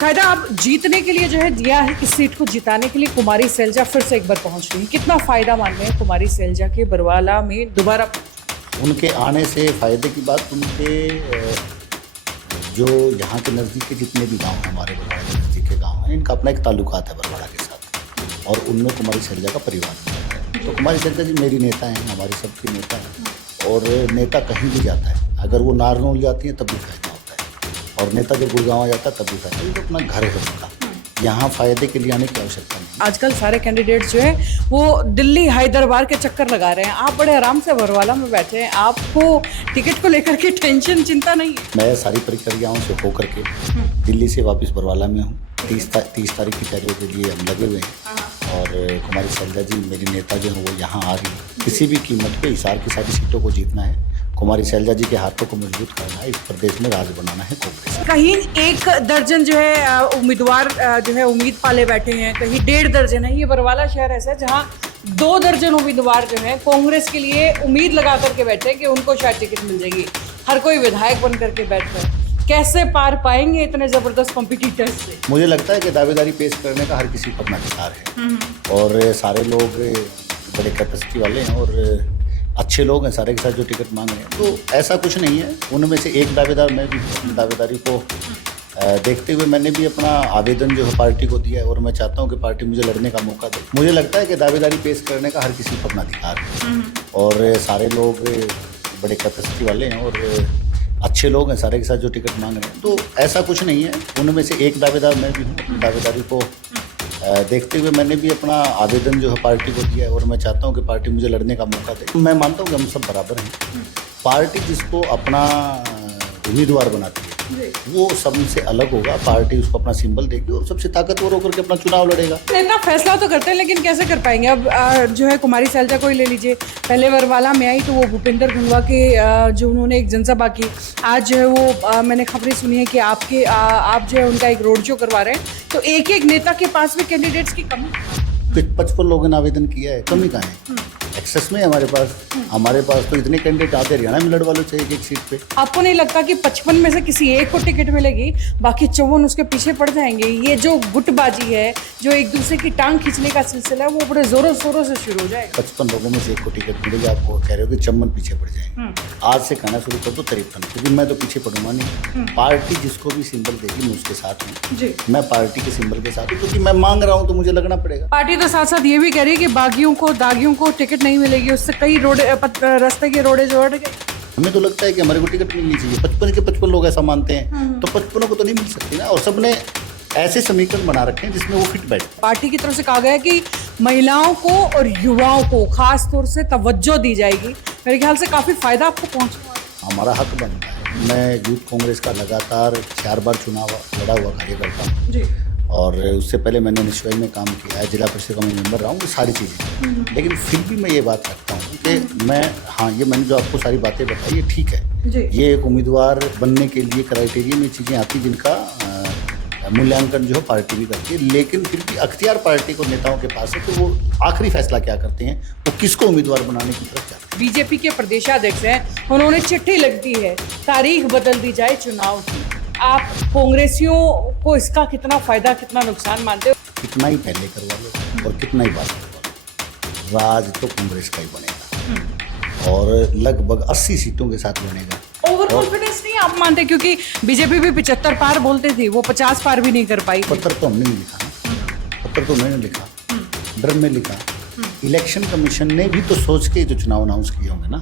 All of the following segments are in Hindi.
शायद आप जीतने के लिए जो है दिया है, इस सीट को जिताने के लिए कुमारी सैलजा फिर से एक बार पहुंच रही है। कितना फायदा मान रहे हैं कुमारी सैलजा के बरवाला में दोबारा? उनके आने से फ़ायदे की बात उनके जो यहाँ के नज़दीक के जितने भी गांव हैं, हमारे बरवाड़ा के नज़दीक के गांव हैं, इनका अपना एक ताल्लुकात है बरवाड़ा के साथ और उनमें कुमारी सैलजा का परिवार है। तो कुमारी सैलजा जी मेरी नेता हैं, हमारे सबकी नेता हैं और नेता कहीं भी जाता है, अगर वो नारनौल जाती हैं तब भी फायदा होता है और नेता जब गुड़गांव जाता है तब भी फायदा। ये तो अपना घर है उसका, यहाँ फ़ायदे के लिए आने की आवश्यकता नहीं। आजकल सारे कैंडिडेट्स जो है वो दिल्ली हैदराबाद के चक्कर लगा रहे हैं। आप बड़े आराम से बरवाला में बैठे हैं, आपको टिकट को लेकर के टेंशन चिंता नहीं है? मैं सारी प्रक्रियाओं से होकर के दिल्ली से वापस बरवाला में हूँ। 30 तारीख की तैयारियों के लिए हम लगे हुए हैं और कुमारी सैलजा जी मेरी नेता जो है वो यहाँ आ रही है। किसी भी कीमत पे हिसार की सारी सीटों को जीतना है, कुमारी सैलजा जी के हाथों को मजबूत करना है, इस प्रदेश में राज बनाना है कांग्रेस। कहीं 1 दर्जन जो है उम्मीदवार जो है उम्मीद पाले बैठे हैं, कहीं 1.5 दर्जन है। ये बरवाला शहर ऐसा है जहाँ 2 दर्जन उम्मीदवार जो है कांग्रेस के लिए उम्मीद लगा करके बैठे हैं कि उनको शायद टिकट मिल जाएगी। हर कोई विधायक बन करके बैठ रहा है। कैसे पार पाएंगे इतने ज़बरदस्त कॉम्पिटिटर्स से? मुझे लगता है कि दावेदारी पेश करने का हर किसी को अपना अधिकार है और सारे लोग बड़े कैपेसिटी वाले हैं और अच्छे लोग हैं सारे के साथ जो टिकट मांग रहे हैं। तो ऐसा कुछ नहीं है, उनमें से एक दावेदार मैं भी अपनी दावेदारी को देखते हुए मैंने भी अपना आवेदन जो है पार्टी को दिया है और मैं चाहता हूं कि पार्टी मुझे लड़ने का मौका दे। मुझे लगता है कि दावेदारी पेश करने का हर किसी को अपना अधिकार है और सारे लोग बड़े कैपेसिटी वाले हैं और अच्छे लोग हैं सारे के साथ जो टिकट मांग रहे हैं। तो ऐसा कुछ नहीं है, उनमें से एक दावेदार मैं भी हूँ। अपनी दावेदारी को देखते हुए मैंने भी अपना आवेदन जो है पार्टी को दिया है और मैं चाहता हूं कि पार्टी मुझे लड़ने का मौका दे। मैं मानता हूं कि हम सब बराबर हैं। पार्टी जिसको अपना उम्मीदवार बनाती है वो सबसे अलग होगा, पार्टी उसको अपना सिंबल देगी और सबसे ताकतवर होकर के अपना चुनाव लड़ेगा। नेता फैसला तो करते हैं लेकिन कैसे कर पाएंगे? अब जो है कुमारी सैलजा को ही ले लीजिए, पहले बरवाला में आई तो वो भूपेंद्र खंडवा के जो उन्होंने एक जनसभा की, आज जो है वो मैंने खबरें सुनी है कि आप जो है उनका एक रोड शो करवा रहे हैं। तो एक एक नेता के पास भी कैंडिडेट्स की कमी? 55 लोगों ने आवेदन किया है, कमी कहाँ है? एक्सेस में हमारे पास तो इतने कैंडिडेट आते हरियाणा में लड़वा लो चाहिए एक सीट पे। आपको नहीं लगता कि 55 में से किसी एक को टिकट मिलेगी, बाकी 54 उसके पीछे पड़ जाएंगे? ये जो गुटबाजी है, जो एक दूसरे की टांग खींचने का सिलसिला है, वो बड़े जोरों शोरों से शुरू हो जाएगा। 55 लोगों में से एक को टिकट मिलेगा, आपको कह रहे हो कि 54 पीछे पड़ जाएंगे। आज से कहना शुरू कर दो 53, क्योंकि मैं तो पीछे पड़ूंगा नहीं। पार्टी जिसको भी सिंबल देगी मैं उसके साथ हूँ, मैं पार्टी के सिंबल के साथ हूँ, क्योंकि मैं मांग रहा हूँ तो मुझे लगना पड़ेगा। पार्टी तो साथ साथ ये भी कह रही है कि बागियों को दागियों को टिकट नहीं मिलेगी, उससे कई रास्ते के रोडे जोड़ गए। हमें तो लगता है कि हमारे को टिकट मिलनी चाहिए। 55 के 55 लोग ऐसा मानते हैं तो 55 को तो नहीं मिल सकती ना, और सबने ऐसे समीकरण बना रखे हैं जिसमें वो फिट बैठे। पार्टी की तरफ से कहा गया है कि महिलाओं को और युवाओं को खास तौर से तवज्जो दी जाएगी। मेरे ख्याल से काफी फायदा आपको पहुंचेगा। हमारा हक बनता है। मैं यूथ कांग्रेस का लगातार 4 बार चुनाव लड़ा हुआ कार्यकर्ता हूँ और उससे पहले मैंने निश्चय में काम किया है, जिला परिषद का मैं मेंबर रहा हूँ, सारी चीज़ें। लेकिन फिर भी मैं ये बात रखता हूँ कि मैं ये मैंने जो आपको सारी बातें बताई ये ठीक है। ये एक उम्मीदवार बनने के लिए क्राइटेरिया में चीज़ें आती जिनका मूल्यांकन जो है पार्टी भी करती है, लेकिन फिर भी अख्तियार पार्टी को नेताओं के पास है कि वो आखिरी फैसला क्या करते हैं, वो किसको उम्मीदवार बनाने की तरफ जाते हैं। बीजेपी के प्रदेशाध्यक्ष हैं, उन्होंने चिट्ठी लिख दी है, तारीख बदल दी जाए चुनाव की। आप कांग्रेसियों को इसका कितना फायदा कितना नुकसान मानते हो? कितना ही पहले करवा लो और कितना ही बात करवा लो, राज तो कांग्रेस का ही बनेगा और लगभग 80 सीटों के साथ बनेगा। ओवर कॉन्फिडेंस नहीं आप मानते? क्योंकि बीजेपी भी 75 पार बोलते थे, वो 50 पार भी नहीं कर पाई। पत्र तो हमने नहीं लिखा ना, पत्र तो मैंने लिखा, ड्रम में लिखा। इलेक्शन कमीशन ने भी तो सोच के जो चुनाव अनाउंस किए होंगे ना।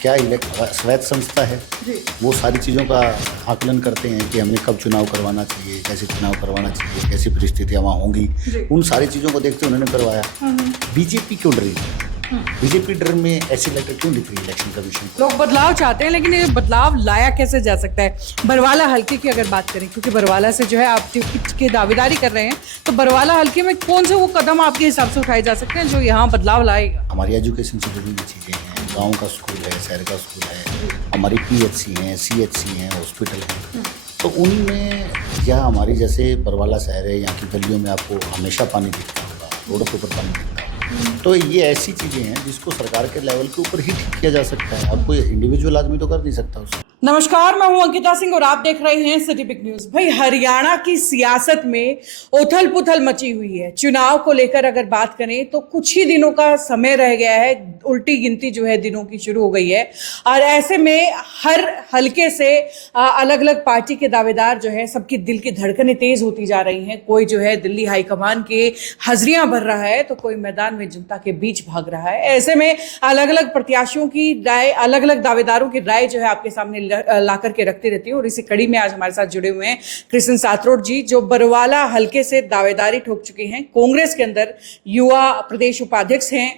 क्या स्वायत्त संस्था है, वो सारी चीज़ों का आकलन करते हैं कि हमें कब चुनाव करवाना चाहिए, कैसे चुनाव करवाना चाहिए, कैसी परिस्थितियाँ वहाँ होंगी, उन सारी चीज़ों को देखते उन्होंने करवाया। बीजेपी क्यों डरी? बीजेपी डर में ऐसी लेटर क्यों लिख रही है इलेक्शन कमीशन को? लोग बदलाव चाहते हैं, लेकिन ये बदलाव लाया कैसे जा सकता है? बरवाला हल्के की अगर बात करें, क्योंकि बरवाला से जो है आप टिकट की दावेदारी कर रहे हैं, तो बरवाला हल्के में कौन से वो कदम आपके हिसाब से उठाए जा सकते हैं जो यहाँ बदलाव लाएगा? हमारी एजुकेशन से जुड़ी हुई चीज़ें हैं, गाँव का स्कूल है, शहर का स्कूल है, हमारी PHC हैं, CHC हैं, हॉस्पिटल हैं, तो उनमें या हमारी जैसे बरवाला शहर है, यहाँ की गलियों में आपको हमेशा पानी दिखता होगा, रोडों के ऊपर पानी दिखता होगा। तो ये ऐसी चीज़ें हैं जिसको सरकार के लेवल के ऊपर ही ठीक किया जा सकता है। अब कोई इंडिविजुअल आदमी तो कर नहीं सकता उसको। नमस्कार, मैं हूं अंकिता सिंह और आप देख रहे हैं सिटी बिग न्यूज। भाई, हरियाणा की सियासत में उथल पुथल मची हुई है। चुनाव को लेकर अगर बात करें तो कुछ ही दिनों का समय रह गया है, उल्टी गिनती जो है दिनों की शुरू हो गई है और ऐसे में हर हलके से अलग अलग पार्टी के दावेदार जो है, सबकी दिल की धड़कनें तेज होती जा रही हैं। कोई जो है दिल्ली हाईकमान के हाजिरियां भर रहा है तो कोई मैदान में जनता के बीच भाग रहा है। ऐसे में अलग अलग प्रत्याशियों की राय, अलग अलग दावेदारों की राय जो है आपके सामने ला करके रखती रहती हूँ। और इसी कड़ी में आज हमारे साथ जुड़े हुए हैं कृष्ण सातरोड जी, जो बरवाला हलके से दावेदारी ठोक चुके हैं। कांग्रेस के अंदर युवा प्रदेश उपाध्यक्ष हैं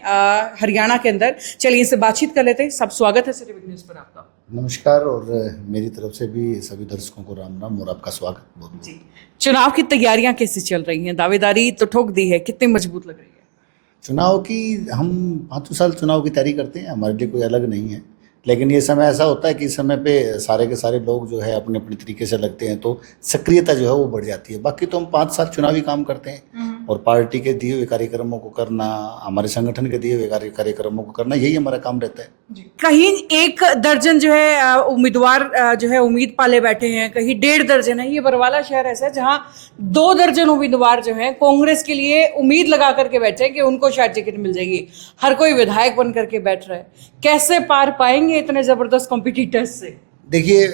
हरियाणा के अंदर। चलिए इनसे बातचीत कर लेते हैं। सब स्वागत है सिटी बिग न्यूज पर आपका। नमस्कार, और मेरी तरफ से भी सभी दर्शकों को राम राम और आपका स्वागत बहुत जी, चुनाव की तैयारियां कैसी चल रही हैं? दावेदारी तो ठोक दी है, कितनी मजबूत लग रही है? चुनाव की हम 5 साल चुनाव की तैयारी करते हैं, हमारे लिए कोई अलग नहीं है। लेकिन ये समय ऐसा होता है कि इस समय पे सारे के सारे लोग जो है अपने अपने तरीके से लगते हैं तो सक्रियता जो है वो बढ़ जाती है। बाकी तो हम 5 साल चुनावी काम करते हैं और पार्टी के दिए हुए कार्यक्रमों को करना, हमारे संगठन के दिए हुए कार्यक्रमों को करना, यही हमारा काम रहता है। कहीं 1 दर्जन जो है उम्मीदवार जो है उम्मीद पाले बैठे हैं, कहीं 1.5 दर्जन है। ये बरवाला शहर ऐसा है जहां 2 दर्जन उम्मीदवार जो है कांग्रेस के लिए उम्मीद लगा करके बैठे हैं कि उनको शायद टिकट मिल जाएगी। हर कोई विधायक बन करके बैठ रहा है। कैसे पार पाएंगे इतने जबरदस्त कॉम्पिटिटर्स से? देखिए,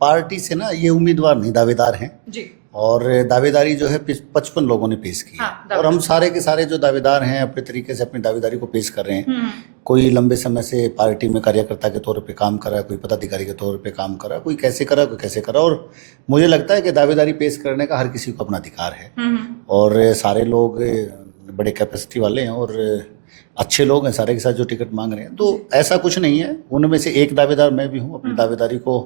पार्टी से ना ये उम्मीदवार नहीं, दावेदार हैं जी। और दावेदारी जो है 55 लोगों ने पेश की है। हाँ, और हम सारे के सारे जो दावेदार हैं अपने तरीके से अपनी दावेदारी को पेश कर रहे हैं। कोई लंबे समय से पार्टी में कार्यकर्ता के तौर पे काम कर रहा है, कोई पदाधिकारी के तौर पे काम कर रहा है, कोई कैसे कर रहा है, कोई कैसे कर रहा है। और मुझे लगता है कि दावेदारी पेश करने का हर किसी को अपना अधिकार है और सारे लोग बड़े कैपेसिटी वाले हैं और अच्छे लोग हैं सारे के साथ जो टिकट मांग रहे हैं। तो ऐसा कुछ नहीं है, उनमें से एक दावेदार मैं भी हूँ। अपनी दावेदारी को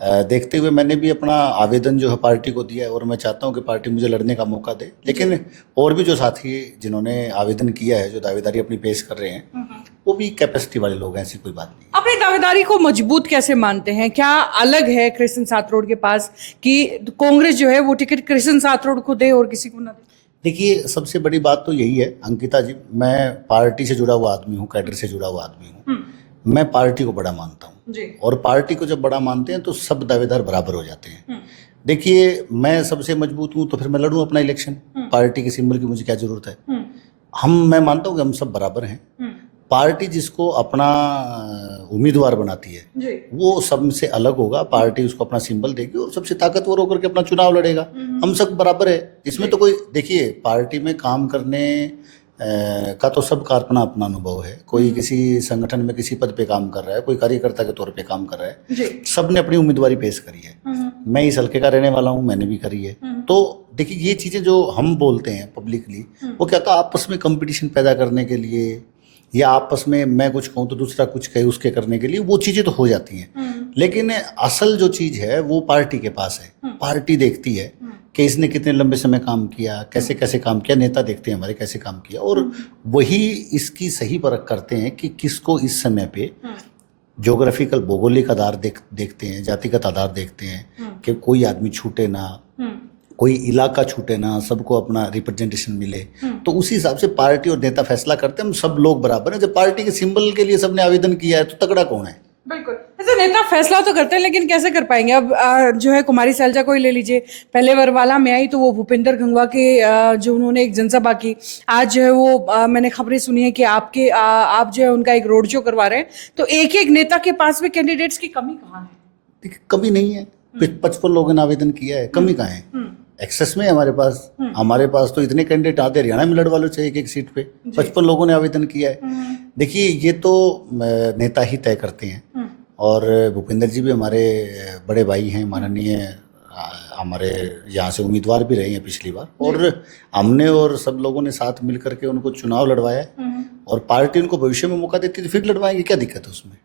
देखते हुए मैंने भी अपना आवेदन जो है पार्टी को दिया है और मैं चाहता हूं कि पार्टी मुझे लड़ने का मौका दे। लेकिन और भी जो साथी जिन्होंने आवेदन किया है, जो दावेदारी अपनी पेश कर रहे हैं, वो भी कैपेसिटी वाले लोग हैं, ऐसी कोई बात नहीं। अपनी दावेदारी को मजबूत कैसे मानते हैं? क्या अलग है कृष्ण सातरोड के पास कि कांग्रेस जो है वो टिकट कृष्ण सातरोड को दे और किसी को ना दे? देखिए, सबसे बड़ी बात तो यही है अंकिता जी, मैं पार्टी से जुड़ा हुआ आदमी हूँ, कैडर से जुड़ा हुआ आदमी हूँ। मैं पार्टी को बड़ा मानता हूँ और पार्टी को जब बड़ा मानते हैं तो सब दावेदार बराबर हो जाते हैं। देखिए, मैं सबसे मजबूत हूँ तो फिर मैं लड़ूँ अपना इलेक्शन। पार्टी के सिंबल की मुझे क्या जरूरत है? मैं मानता हूँ कि हम सब बराबर हैं। पार्टी जिसको अपना उम्मीदवार बनाती है वो सबसे अलग होगा। पार्टी उसको अपना सिंबल देगी और सबसे ताकतवर होकर के अपना चुनाव लड़ेगा। हम सब बराबर है, इसमें तो कोई, देखिए, पार्टी में काम करने का तो सबका अपना अपना अनुभव है। कोई किसी संगठन में किसी पद पे काम कर रहा है, कोई कार्यकर्ता के तौर पे काम कर रहा है। सबने अपनी उम्मीदवारी पेश करी है। मैं इस हल्के का रहने वाला हूँ, मैंने भी करी है। तो देखिए, ये चीज़ें जो हम बोलते हैं पब्लिकली, वो क्या तो आपस में कंपटीशन पैदा करने के लिए या आपस में मैं कुछ कहूँ तो दूसरा कुछ कहे उसके करने के लिए, वो चीज़ें तो हो जाती हैं। लेकिन असल जो चीज़ है वो पार्टी के पास है। पार्टी देखती है कि इसने कितने लंबे समय काम किया, कैसे कैसे काम किया। नेता देखते हैं हमारे कैसे काम किया और वही इसकी सही परख करते हैं कि किसको इस समय पे ज्योग्राफिकल भौगोलिक आधार देखते हैं, जातिगत आधार देखते हैं कि कोई आदमी छूटे ना, कोई इलाका छूटे ना, सबको अपना रिप्रेजेंटेशन मिले। तो उसी हिसाब से पार्टी और नेता फैसला करते हैं। हम सब लोग बराबर हैं। जब पार्टी के सिंबल के लिए सबने आवेदन किया है तो तगड़ा कौन है? बिल्कुल। ऐसे नेता फैसला तो करते हैं लेकिन कैसे कर पाएंगे? अब जो है कुमारी सैलजा को ही ले लीजिए। पहले बरवाला में आई तो वो भूपेंद्र गंगवा के जो उन्होंने एक जनसभा की, आज जो है वो मैंने खबरें सुनी है कि आप जो है उनका एक रोड शो करवा रहे हैं। तो एक एक नेता के पास में कैंडिडेट्स की कमी कहाँ है? देखिए, कमी नहीं है। 55 लोगों ने आवेदन किया है, कमी कहाँ है? एक्सेस में है हमारे पास तो इतने कैंडिडेट आते हरियाणा में लड़वा लो चाहिए एक सीट पे। 55 लोगों ने आवेदन किया है। देखिए, ये तो नेता ही तय करते हैं और भूपेंद्र जी भी हमारे बड़े भाई हैं, माननीय, हमारे यहाँ से उम्मीदवार भी रहे हैं पिछली बार और हमने और सब लोगों ने साथ मिल करके उनको चुनाव लड़वाया और पार्टी उनको भविष्य में मौका देती तो फिर लड़वाएंगे, क्या दिक्कत है उसमें?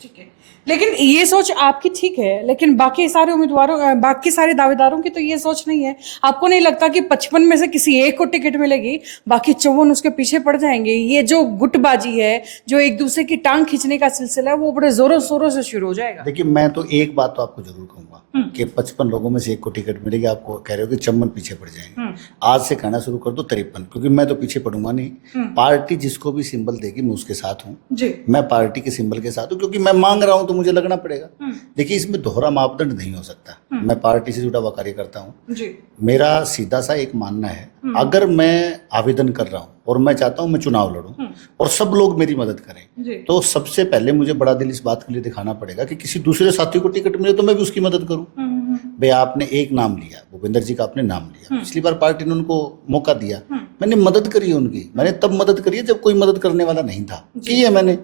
ठीक है। लेकिन ये सोच आपकी ठीक है, लेकिन बाकी सारे उम्मीदवारों बाकी सारे दावेदारों की तो ये सोच नहीं है। आपको नहीं लगता कि 55 में से किसी एक को टिकट मिलेगी, बाकी 54 उसके पीछे पड़ जाएंगे? ये जो गुटबाजी है, जो एक दूसरे की टांग खींचने का सिलसिला है, वो बड़े जोरों शोरों से शुरू हो जाएगा। देखिए, मैं तो एक बात तो आपको जरूर कहूंगा कि 55 लोगों में से एक को टिकट मिलेगी। आपको कह रहे हो कि 54 पीछे पड़ जाएंगे, आज से कहना शुरू कर दो 53, क्योंकि मैं तो पीछे पड़ूंगा नहीं। पार्टी जिसको भी सिंबल देगी मैं उसके साथ हूँ जी। मैं पार्टी के सिंबल के साथ हूँ, क्योंकि मैं मांग रहा हूँ तो मुझे लगना पड़ेगा। देखिए, इसमें दोहरा मापदंड नहीं हो सकता। मैं पार्टी से जुड़ा हुआ कार्य करता हूँ जी। मेरा सीधा सा एक मानना है, अगर मैं आवेदन कर रहा हूँ और मैं चाहता हूँ मैं चुनाव लड़ूं और सब लोग मेरी मदद जी। करें, तो सबसे पहले मुझे बड़ा दिल इस बात के लिए दिखाना पड़ेगा कि किसी दूसरे साथी को टिकट मिले तो मैं भी उसकी मदद करूं। भाई, आपने एक नाम लिया, भूपेंद्र जी का आपने नाम लिया, पिछली बार पार्टी ने उनको मौका दिया, मैंने मदद करी उनकी। मैंने तब मदद करी है जब कोई मदद करने वाला नहीं था, की है मैंने।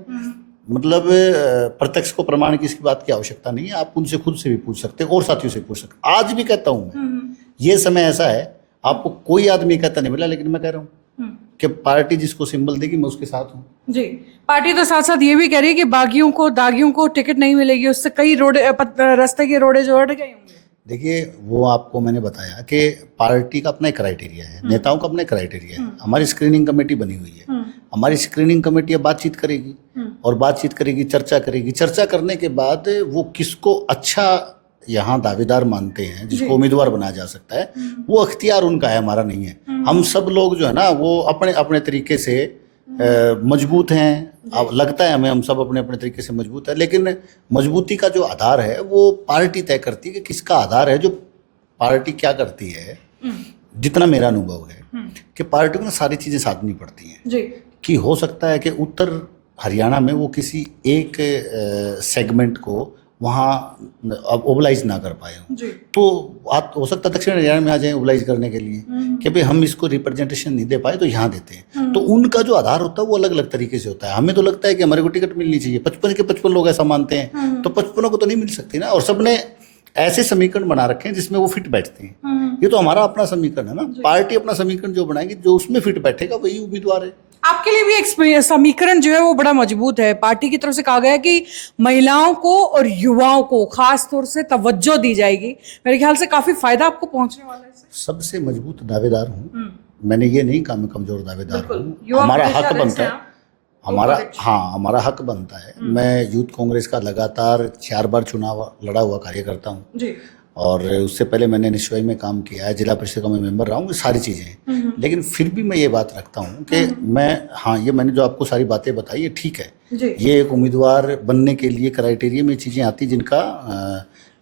मतलब प्रत्यक्ष को प्रमाण की इसकी बात की आवश्यकता नहीं है, आप उनसे खुद से भी पूछ सकते हैं और साथियों से पूछ सकते। आज भी कहता हूं मैं, ये समय ऐसा है, आपको कोई आदमी कहता नहीं मिला, लेकिन मैं कह रहा हूँ कि पार्टी जिसको सिंबल देगी मैं उसके साथ हूँ। जी। पार्टी तो साथ साथ ये भी कह रही है कि बागियों को, दागियों को टिकट नहीं मिलेगी, उससे कई रास्ते के रोड़े जो अट गए होंगे। देखिए, वो आपको मैंने बताया कि पार्टी का अपना एक क्राइटेरिया है, नेताओं का अपना एक क्राइटेरिया है। हमारी स्क्रीनिंग कमेटी बनी हुई है, हमारी स्क्रीनिंग कमेटी अब बातचीत करेगी और बातचीत करेगी, चर्चा करेगी। चर्चा करने के बाद वो किसको अच्छा यहाँ दावेदार मानते हैं, जिसको उम्मीदवार बनाया जा सकता है, वो अख्तियार उनका है, हमारा नहीं है। हम सब लोग जो है ना, वो अपने अपने तरीके से मजबूत हैं। अब लगता है हमें हम सब अपने अपने तरीके से मजबूत है, लेकिन मजबूती का जो आधार है वो पार्टी तय करती है कि किसका आधार है। जो पार्टी क्या करती है, जितना मेरा अनुभव है कि पार्टी को ना सारी चीज़ें साधनी पड़ती हैं जी। कि हो सकता है कि उत्तर हरियाणा में वो किसी एक सेगमेंट को वहाँ अब ओबलाइज ना कर पाए हों, तो आप हो सकता है दक्षिण हरियाणा में आ जाए ओबलाइज करने के लिए कि भाई हम इसको रिप्रेजेंटेशन नहीं दे पाए तो यहाँ देते हैं। तो उनका जो आधार होता है वो अलग अलग तरीके से होता है। हमें तो लगता है कि हमारे को टिकट मिलनी चाहिए, 55 के 55 लोग ऐसा मानते हैं, तो 55 को तो नहीं मिल सकती ना। और सबने ऐसे समीकरण बना रखे हैं जिसमें वो फिट बैठते हैं। ये तो हमारा अपना समीकरण है ना, पार्टी अपना समीकरण जो बनाएगी, जो उसमें फिट बैठेगा वही उम्मीदवार है। आपके लिए भी एक समीकरण जो है वो बड़ा मजबूत है। पार्टी की तरफ से कहा गया है कि महिलाओं को और युवाओं को खास तौर से तवज्जो दी जाएगी। मेरे ख्याल से काफी फायदा आपको पहुंचने वाला है। सबसे मजबूत दावेदार हूँ मैंने, ये नहीं कहा मैं कमजोर दावेदार हूँ। हमारा हक बनता है, हमारा हक बनता है। मैं यूथ कांग्रेस का लगातार 4 बार चुनाव लड़ा हुआ कार्यकर्ता हूँ और उससे पहले मैंने निश्चय में काम किया है, जिला परिषद का मैं मेंबर रहा हूँ, सारी चीज़ें। लेकिन फिर भी मैं ये बात रखता हूँ कि मैं ये मैंने जो आपको सारी बातें बताई ये ठीक है। ये एक उम्मीदवार बनने के लिए क्राइटेरिया में चीज़ें आती जिनका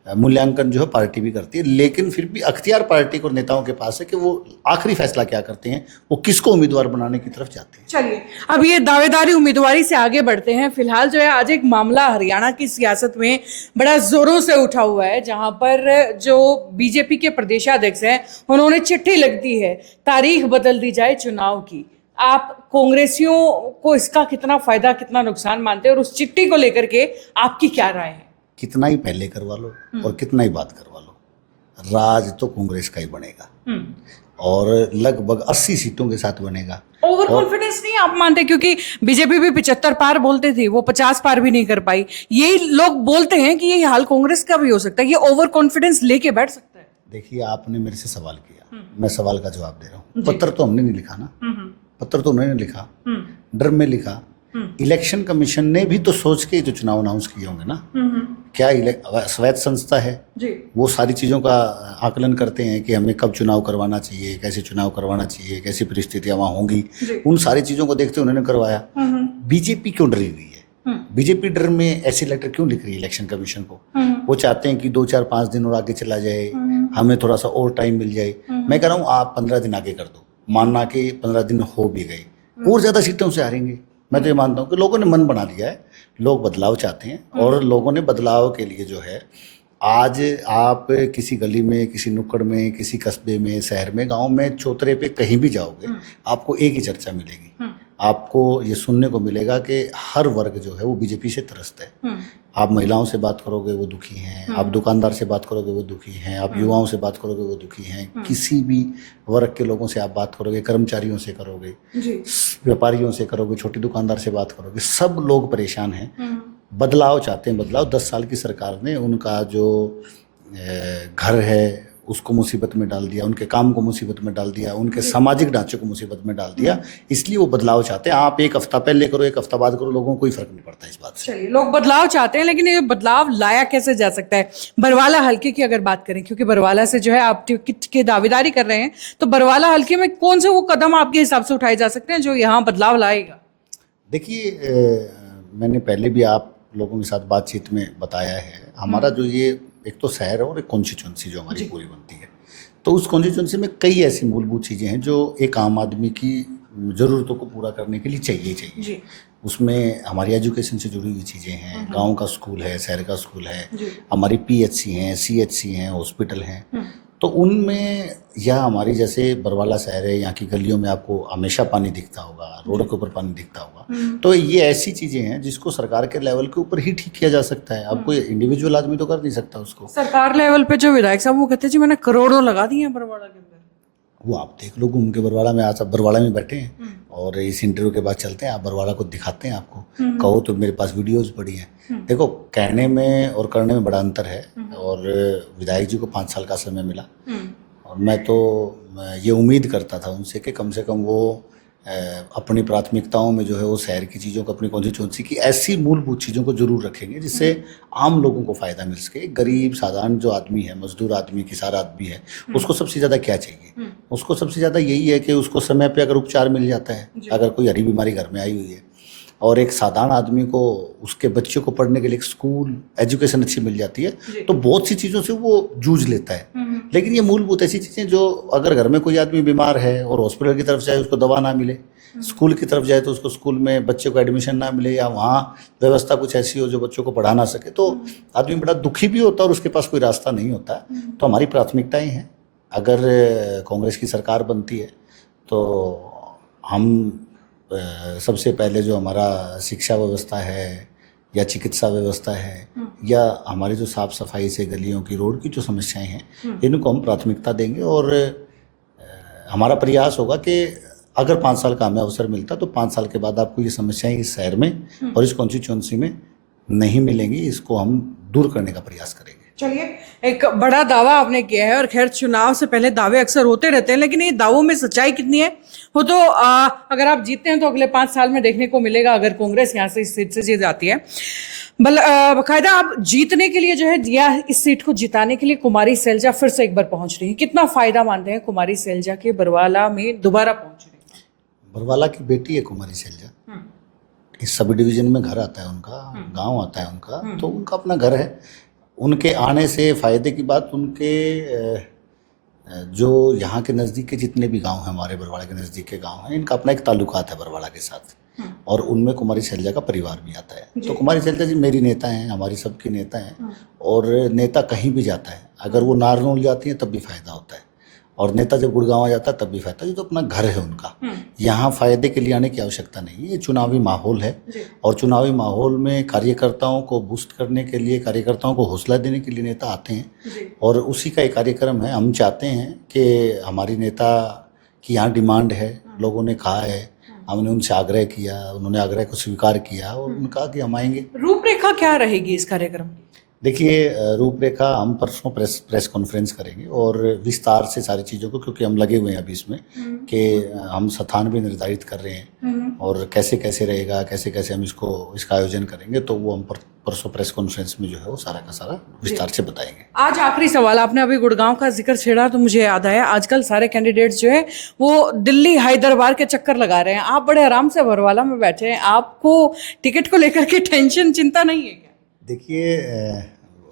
मूल्यांकन जो है पार्टी भी करती है, लेकिन फिर भी अख्तियार पार्टी और नेताओं के पास है कि वो आखिरी फैसला क्या करते हैं, वो किसको उम्मीदवार बनाने की तरफ जाते हैं। चलिए, अब ये दावेदारी उम्मीदवारी से आगे बढ़ते हैं। फिलहाल जो है आज एक मामला हरियाणा की सियासत में बड़ा जोरों से उठा हुआ है, जहां पर जो बीजेपी के प्रदेशाध्यक्ष हैं उन्होंने चिट्ठी लिख दी है, तारीख बदल दी जाए चुनाव की। आप कांग्रेसियों को इसका कितना फायदा कितना नुकसान मानते हैं और उस चिट्ठी को लेकर के आपकी क्या राय है? कितना ही पहले करवा लो और कितना ही बात करवा लो, राज तो कांग्रेस का ही बनेगा और लगभग 80 सीटों के साथ बनेगा। ओवर कॉन्फिडेंस नहीं आप मानते? क्योंकि बीजेपी भी 75 पार बोलते थे, वो 50 पार भी नहीं कर पाई। यही लोग बोलते हैं कि ये हाल कांग्रेस का भी हो सकता है, ये ओवर कॉन्फिडेंस लेके बैठ सकता है। देखिए, आपने मेरे से सवाल किया, मैं सवाल का जवाब दे रहा हूँ। पत्र तो हमने नहीं लिखा ना, पत्र तो उन्होंने लिखा, डर में लिखा। इलेक्शन कमीशन ने भी तो सोच के जो चुनाव अनाउंस किए होंगे ना। क्या स्वायत्त संस्था है जी, वो सारी चीज़ों का आकलन करते हैं कि हमें कब चुनाव करवाना चाहिए, कैसे चुनाव करवाना चाहिए, कैसी परिस्थितियां वहाँ होंगी, उन सारी चीज़ों को देखते उन्होंने करवाया। बीजेपी क्यों डरी हुई है? बीजेपी डर में ऐसे लेटर क्यों लिख रही है इलेक्शन कमीशन को? वो चाहते हैं कि 2, 4, 5 दिन और आगे चला जाए, हमें थोड़ा सा और टाइम मिल जाए। मैं कह रहा हूँ आप 15 दिन आगे कर दो, मानना कि 15 दिन हो भी गए, और ज़्यादा सीटों से हारेंगे। मैं तो ये मानता हूँ कि लोगों ने मन बना लिया है, लोग बदलाव चाहते हैं और लोगों ने बदलाव के लिए जो है, आज आप किसी गली में, किसी नुक्कड़ में, किसी कस्बे में, शहर में, गांव में, चौतरे पे कहीं भी जाओगे, आपको एक ही चर्चा मिलेगी। आपको ये सुनने को मिलेगा कि हर वर्ग जो है वो बीजेपी से त्रस्त है। आप महिलाओं से बात करोगे वो दुखी हैं, आप दुकानदार से बात करोगे वो दुखी हैं, आप युवाओं से बात करोगे वो दुखी हैं, किसी भी वर्ग के लोगों से आप बात करोगे, कर्मचारियों से करोगे, व्यापारियों से करोगे, छोटी दुकानदार से बात करोगे, सब लोग परेशान हैं। बदलाव चाहते हैं। बदलाव 10 साल की सरकार ने उनका जो घर है उसको मुसीबत में डाल दिया, उनके काम को मुसीबत में डाल दिया, उनके सामाजिक ढांचे को मुसीबत में डाल दिया, इसलिए वो बदलाव चाहते हैं। आप एक हफ्ता पहले करो, एक हफ्ता बाद करो, लोगों को कोई फर्क नहीं पड़ता इस बात से। चलिए, लोग बदलाव चाहते हैं, लेकिन ये बदलाव लाया कैसे जा सकता है? बरवाला हल्के की अगर बात करें, क्योंकि बरवाला से जो है आप टिकट की दावेदारी कर रहे हैं, तो बरवाला हल्के में कौन से वो कदम आपके हिसाब से उठाए जा सकते हैं जो यहाँ बदलाव लाएगा? देखिए, मैंने पहले भी आप लोगों के साथ बातचीत में बताया है, हमारा जो ये एक तो शहर है और एक कॉन्स्टिट्यूंसी जो हमारी पूरी बनती है, तो उस कॉन्स्टिट्यूंसी में कई ऐसी मूलभूत चीज़ें हैं जो एक आम आदमी की ज़रूरतों को पूरा करने के लिए चाहिए। उसमें हमारी एजुकेशन से जुड़ी हुई चीज़ें हैं, गांव का स्कूल है, शहर का स्कूल है, हमारी पीएचसी हैं, सीएचसी हैं, हॉस्पिटल हैं, तो उनमें या हमारी जैसे बरवाला शहर है, यहाँ की गलियों में आपको हमेशा पानी दिखता होगा, रोड के ऊपर पानी दिखता होगा, तो ये ऐसी चीज़ें हैं जिसको सरकार के लेवल के ऊपर ही ठीक किया जा सकता है। अब कोई इंडिविजुअल आदमी तो कर नहीं सकता उसको। सरकार लेवल पे जो विधायक साहब वो कहते हैं जी मैंने करोड़ों लगा दिए हैं बरवाला के अंदर। वो आप देख लो घूम के बरवाला में, आज आप बरवाला में बैठे हैं और इस इंटरव्यू के बाद चलते हैं, आप बरवाला को दिखाते हैं। आपको कहो तो मेरे पास वीडियोस पड़ी हैं। देखो, कहने में और करने में बड़ा अंतर है, और विधायक जी को 5 साल का समय मिला, और मैं तो ये उम्मीद करता था उनसे कि कम से कम वो अपनी प्राथमिकताओं में जो है वो शहर की चीज़ों को, अपनी कॉन्स्टिट्यूंसी की ऐसी मूलभूत चीज़ों को जरूर रखेंगे जिससे आम लोगों को फ़ायदा मिल सके। गरीब साधारण जो आदमी है, मजदूर आदमी, किसान आदमी है, उसको सबसे ज़्यादा क्या चाहिए? उसको सबसे ज़्यादा यही है कि उसको समय पे अगर उपचार मिल जाता है, अगर कोई हरी बीमारी घर में आई हुई है, और एक साधारण आदमी को उसके बच्चे को पढ़ने के लिए एक स्कूल, एजुकेशन अच्छी मिल जाती है, तो बहुत सी चीज़ों से वो जूझ लेता है। लेकिन ये मूलभूत ऐसी चीज़ें जो अगर घर में कोई आदमी बीमार है और हॉस्पिटल की तरफ जाए उसको दवा ना मिले, स्कूल की तरफ जाए तो उसको स्कूल में बच्चे को एडमिशन ना मिले, या वहाँ व्यवस्था कुछ ऐसी हो जो बच्चों को पढ़ा ना सके, तो आदमी बड़ा दुखी भी होता है और उसके पास कोई रास्ता नहीं होता। तो हमारी प्राथमिकताएँ हैं। अगर कांग्रेस की सरकार बनती है तो हम सबसे पहले जो हमारा शिक्षा व्यवस्था है या चिकित्सा व्यवस्था है या हमारी जो साफ़ सफाई से गलियों की, रोड की जो समस्याएं हैं, इनको हम प्राथमिकता देंगे। और हमारा प्रयास होगा कि अगर 5 साल का हमें अवसर मिलता तो 5 साल के बाद आपको ये समस्याएं इस शहर में और इस कॉन्स्टिट्यूंसी में नहीं मिलेंगी। इसको हम दूर करने का प्रयास करेंगे। चलिए, एक बड़ा दावा आपने किया है, और खैर चुनाव से पहले दावे अक्सर होते रहते हैं, लेकिन ये दावों में सच्चाई कितनी है वो तो अगर आप जीतते हैं तो अगले 5 साल में देखने को मिलेगा, अगर कांग्रेस यहाँ से इस सीट से जीत जाती है। बाकायदा आप जीतने के लिए जो है, या इस सीट को जिताने के लिए कुमारी सैलजा फिर से एक बार पहुंच रही है, कितना फायदा मानते हैं कुमारी सैलजा के बरवाला में दोबारा पहुंच रही है? बरवाला की बेटी है कुमारी सैलजा, इस सब डिवीजन में घर आता है उनका, गाँव आता है उनका, तो उनका अपना घर है। उनके आने से फ़ायदे की बात, उनके जो यहाँ के नज़दीक के जितने भी गांव हैं, हमारे बरवाड़ा के नज़दीक के गांव हैं, इनका अपना एक ताल्लुकात है बरवाड़ा के साथ, और उनमें कुमारी सैलजा का परिवार भी आता है। तो कुमारी सैलजा जी मेरी नेता हैं, हमारी सबकी नेता हैं, और नेता कहीं भी जाता है, अगर वो नारनौल जाती हैं तब भी फ़ायदा होता है, और नेता जब गुड़गांव आ जाता है तब भी फायदा। ये तो अपना घर है उनका, यहाँ फायदे के लिए आने की आवश्यकता नहीं है। ये चुनावी माहौल है, और चुनावी माहौल में कार्यकर्ताओं को बूस्ट करने के लिए, कार्यकर्ताओं को हौसला देने के लिए नेता आते हैं, और उसी का एक कार्यक्रम है। हम चाहते हैं कि हमारी नेता की यहाँ डिमांड है, लोगों ने कहा है, हमने उनसे आग्रह किया, उन्होंने आग्रह को स्वीकार किया और उन्होंने कहा कि हम आएंगे। रूपरेखा क्या रहेगी इस कार्यक्रम? देखिए, रूपरेखा हम परसों प्रेस कॉन्फ्रेंस करेंगे और विस्तार से सारी चीज़ों को, क्योंकि हम लगे हुए हैं अभी इसमें कि हम स्थान भी निर्धारित कर रहे हैं और कैसे कैसे रहेगा, कैसे कैसे हम इसका आयोजन करेंगे, तो वो हम परसों प्रेस कॉन्फ्रेंस में जो है वो सारा का सारा विस्तार से बताएंगे। आज आखिरी सवाल, आपने अभी गुड़गांव का जिक्र छेड़ा तो मुझे याद आया, आजकल सारे कैंडिडेट्स जो है वो दिल्ली हाई दरबार के चक्कर लगा रहे हैं, आप बड़े आराम से बरवाला में बैठे हैं, आपको टिकट को लेकर के टेंशन, चिंता नहीं है क्या? देखिए,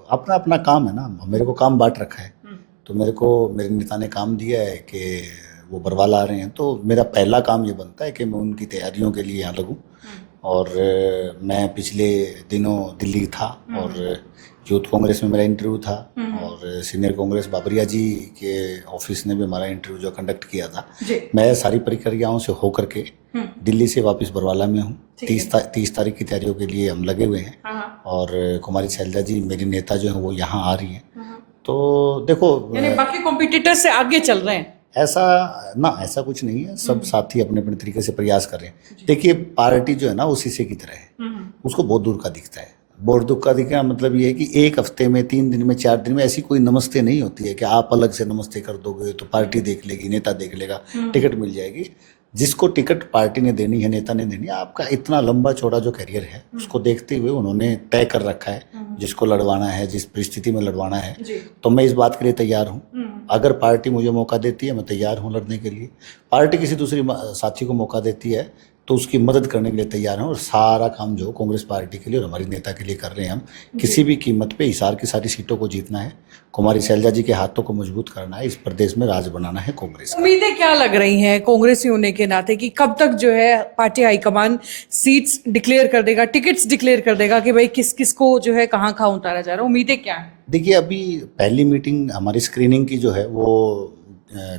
अपना अपना काम है ना, मेरे को काम बांट रखा है, तो मेरे नेता ने काम दिया है कि वो बरवाला आ रहे हैं, तो मेरा पहला काम ये बनता है कि मैं उनकी तैयारियों के लिए यहाँ लगूँ। और मैं पिछले दिनों दिल्ली था और यूथ कांग्रेस में मेरा इंटरव्यू था, और सीनियर कांग्रेस बाबरिया जी के ऑफिस ने भी हमारा इंटरव्यू जो कंडक्ट किया था। मैं सारी प्रक्रियाओं से होकर के दिल्ली से वापस बरवाला में हूँ। 30 तारीख की तैयारियों के लिए हम लगे हुए हैं, और कुमारी सैलजा जी मेरी नेता जो है वो यहाँ आ रही हैं। तो देखो, यानी बाकी कॉम्पिटिटर से आगे चल रहे हैं? ऐसा कुछ नहीं है, सब साथी अपने अपने तरीके से प्रयास कर रहे हैं। देखिए, पार्टी जो है ना वो शीशे की तरह है, उसको बहुत दूर का दिखता है, बोर्डुक्का का मतलब ये है कि एक हफ्ते में 3 दिन में 4 दिन में ऐसी कोई नमस्ते नहीं होती है कि आप अलग से नमस्ते कर दोगे तो पार्टी देख लेगी, नेता देख लेगा, टिकट मिल जाएगी। जिसको टिकट पार्टी ने देनी है, नेता ने देनी है, आपका इतना लंबा चौड़ा जो करियर है उसको देखते हुए उन्होंने तय कर रखा है जिसको लड़वाना है, जिस परिस्थिति में लड़वाना है। तो मैं इस बात के लिए तैयार हूँ। अगर पार्टी मुझे मौका देती है मैं तैयार हूँ लड़ने के लिए। पार्टी किसी दूसरी साथी को मौका देती है तो उसकी मदद करने के लिए तैयार हैं। और सारा काम जो कांग्रेस पार्टी के लिए और हमारी नेता के लिए कर रहे हैं हम। किसी भी कीमत पे हिसार की सारी सीटों को जीतना है, कुमारी शैलजा जी के हाथों को मजबूत करना है, इस प्रदेश में राज बनाना है कांग्रेस का। उम्मीदें क्या लग रही हैं कांग्रेसी होने के नाते कि कब तक जो है पार्टी हाईकमान सीट्स डिक्लेयर कर देगा, टिकट्स डिक्लेयर कर देगा कि भाई किस किस को जो है कहाँ कहाँ उतारा जा रहा है? उम्मीदें क्या है? देखिए, अभी पहली मीटिंग हमारी स्क्रीनिंग की जो है वो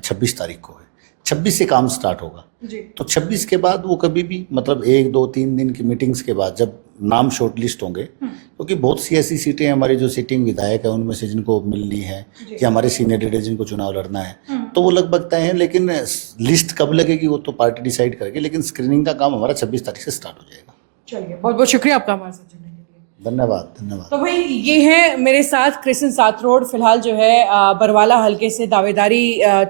26 तारीख को है। 26 से काम स्टार्ट होगा जी। तो 26 के बाद वो कभी भी मतलब 1 2 3 दिन की मीटिंग्स के बाद जब नाम शॉर्टलिस्ट होंगे, क्योंकि बहुत सी ऐसी सीटें हमारी जो सिटिंग विधायक है उनमें से जिनको मिलनी है या हमारे सीनियर लीडर जिनको चुनाव लड़ना है तो वो लगभग तय है। लेकिन लिस्ट कब लगेगी वो तो पार्टी डिसाइड करेगी। लेकिन स्क्रीनिंग का काम हमारा 26 तारीख से स्टार्ट हो जाएगा। चलिए, बहुत बहुत शुक्रिया आपका हमारे साथ जुड़ने के लिए। धन्यवाद धन्यवाद। तो भाई ये है मेरे साथ कृष्ण साथरोड, फिलहाल जो है बरवाला हलके से दावेदारी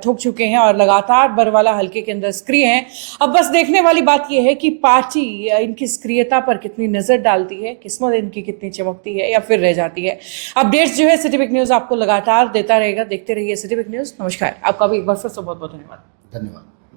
ठोक चुके हैं और लगातार बरवाला हलके के अंदर सक्रिय हैं। अब बस देखने वाली बात ये है कि पार्टी इनकी सक्रियता पर कितनी नजर डालती है, किस्मत इनकी कितनी चमकती है या फिर रह जाती है। अपडेट्स जो है सिटी विक न्यूज़ आपको लगातार देता रहेगा। देखते रहिए सिटी विक न्यूज़। नमस्कार, आपका भी एक बार फिर से बहुत बहुत धन्यवाद। धन्यवाद।